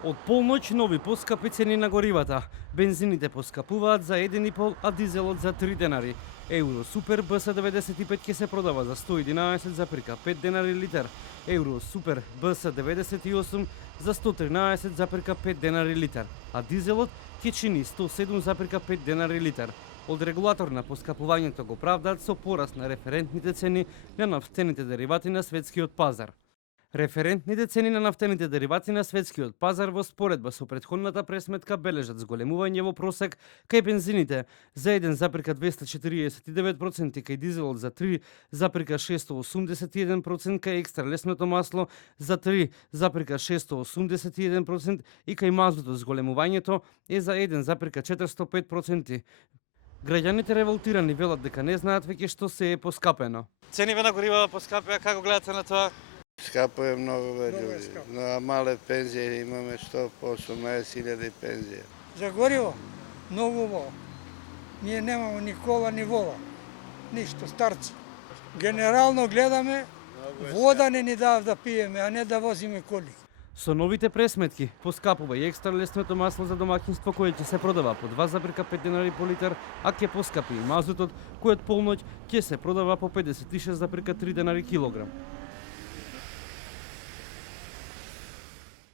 Од полноќ нови поскапи цени на горивата. Бензините поскапуваат за 1,5, а дизелот за 3 денари. Евро Супер БС95 ќе се продава за 111,5 денари литар. Евро Супер БС98 за 113,5 денари литар, а дизелот ќе чини 107,5 денари литар. Од регулатор на поскапувањето го правдаат со пораст на референтните цени на нафтените деривати на светскиот пазар. Референтните цени на нафтените деривати на светскиот пазар во споредба со претходната пресметка бележат зголемување во просек кај бензините за 1,249%, кај дизелот за 3,681%, кај екстра лесното масло за 3,681% и кај мазутот зголемувањето е за 1,405%. Граѓаните револтирани велат дека не знаат веќе што се е поскапено. Цениве на горива поскапеа, како гледате на тоа? Скапо е много бе, ljudi. На мале пензije имаме 100 по 18.000 пензije. За гориво, многу убаво. Ние немаме ни кола, ни вола. Ништо, старци. Генерално гледаме, вода не ни дава да пиеме, а не да возиме коли. Со новите пресметки поскапува и екстра лесното масло за домаќинство кое ќе се продава по 2,5 денари по литар, а ќе поскапи и мазутот кој од полноќ ќе се продава по 56,3 денари килограм.